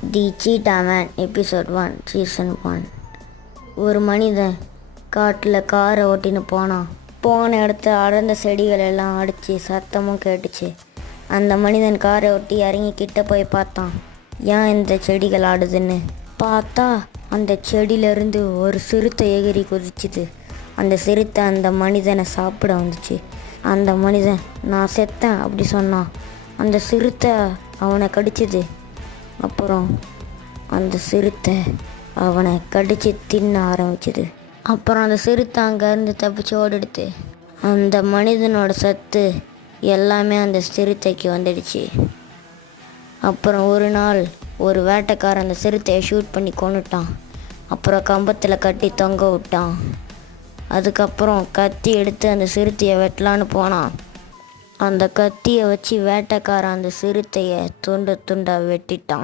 தி சீட்டா man episode 1 season 1. ஒரு மனிதன் காட்டில் காரை ஓட்டின்னு போன இடத்த அடர்ந்த செடிகள் எல்லாம் அடித்து சத்தமும் கேட்டுச்சு. அந்த மனிதன் காரை ஓட்டி இறங்கி கிட்ட போய் பார்த்தான். ஏன் இந்த செடிகள் ஆடுதுன்னு பார்த்தா அந்த செடியிலேருந்து ஒரு சிறுத்தை எகிரி குதிச்சுது. அந்த சிறுத்தை அந்த மனிதனை சாப்பிட வந்துச்சு. அந்த மனிதன் நான் செத்தேன் அப்படி சொன்னான். அந்த சிறுத்தை அவனை கடிச்சிது. அப்புறம் அந்த சிறுத்தை அவனை கடித்து தின்ன ஆரம்பிச்சிது. அப்புறம் அந்த சிறுத்தை அங்கேருந்து தப்பிச்சு ஓடிடுது. அந்த மனிதனோட சத்து எல்லாமே அந்த சிறுத்தைக்கு வந்துடுச்சு. அப்புறம் ஒரு நாள் ஒரு வேட்டைக்காரன் அந்த சிறுத்தையை ஷூட் பண்ணி கொன்னுட்டான். அப்புறம் கம்பத்தில் கட்டி தொங்க விட்டான். அதுக்கப்புறம் கத்தி எடுத்து அந்த சிறுத்தையை வெட்டலான்னு போனான். அந்த கத்தியை வச்சு வேட்டைக்காரன் அந்த சிறுத்தையை துண்டாக வெட்டிட்டான்.